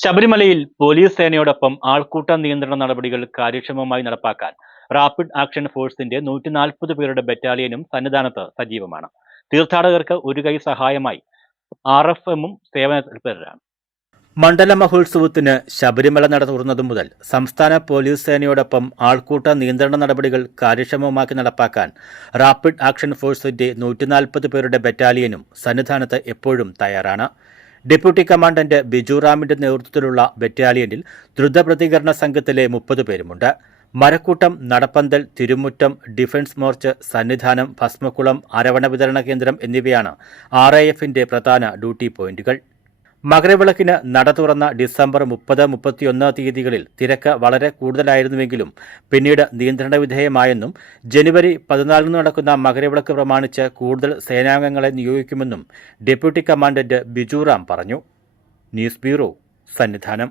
ശബരിമലയിൽ പോലീസ് സേനയോടൊപ്പം ആൾക്കൂട്ട നിയന്ത്രണ നടപടികൾ കാര്യക്ഷമമായി നടപ്പാക്കാൻ റാപ്പിഡ് ആക്ഷൻ ഫോഴ്സിന്റെ നൂറ്റി നാൽപ്പത് പേരുടെ ബറ്റാലിയനും സന്നിധാനത്ത് സജീവമാണ്. തീർത്ഥാടകർക്ക് ഒരു കൈ സഹായമായി ആർ എഫ് എമ്മും സേവനത്തിലാണ് മണ്ഡല മഹോത്സവത്തിന് ശബരിമല നട തുറന്നതു മുതൽ സംസ്ഥാന പോലീസ് സേനയോടൊപ്പം ആൾക്കൂട്ട നിയന്ത്രണ നടപടികൾ കാര്യക്ഷമമാക്കി നടപ്പാക്കാൻ റാപ്പിഡ് ആക്ഷൻ ഫോഴ്സിന്റെ നൂറ്റിനാൽപ്പത് പേരുടെ ബറ്റാലിയനും സന്നിധാനത്ത് എപ്പോഴും തയ്യാറാണ്. ഡെപ്യൂട്ടി കമാൻഡന്റ് ബിജു റാമിന്റെ നേതൃത്വത്തിലുള്ള ബറ്റാലിയനിൽ ദ്രുതപ്രതികരണ സംഘത്തിലെ മുപ്പത് പേരുമുണ്ട്. മരക്കൂട്ടം നടപ്പന്തൽ തിരുമുറ്റം ഡിഫൻസ് മോർച്ച് സന്നിധാനം ഭസ്മക്കുളം അരവണ വിതരണ കേന്ദ്രം എന്നിവയാണ് ആർ പ്രധാന ഡ്യൂട്ടി പോയിന്റുകൾ. മകരവിളക്കിന് നട തുറന്ന ഡിസംബർ മുപ്പത് മുപ്പത്തിയൊന്ന് തീയതികളിൽ തിരക്ക് വളരെ കൂടുതലായിരുന്നുവെങ്കിലും പിന്നീട് നിയന്ത്രണ വിധേയമായെന്നും ജനുവരി പതിനാലിന് നടക്കുന്ന മകരവിളക്ക് പ്രമാണിച്ച് കൂടുതൽ സേനാംഗങ്ങളെ നിയോഗിക്കുമെന്നും ഡെപ്യൂട്ടി കമാൻഡന്റ് ബിജുറാം പറഞ്ഞു. News bureau Sannidhanam.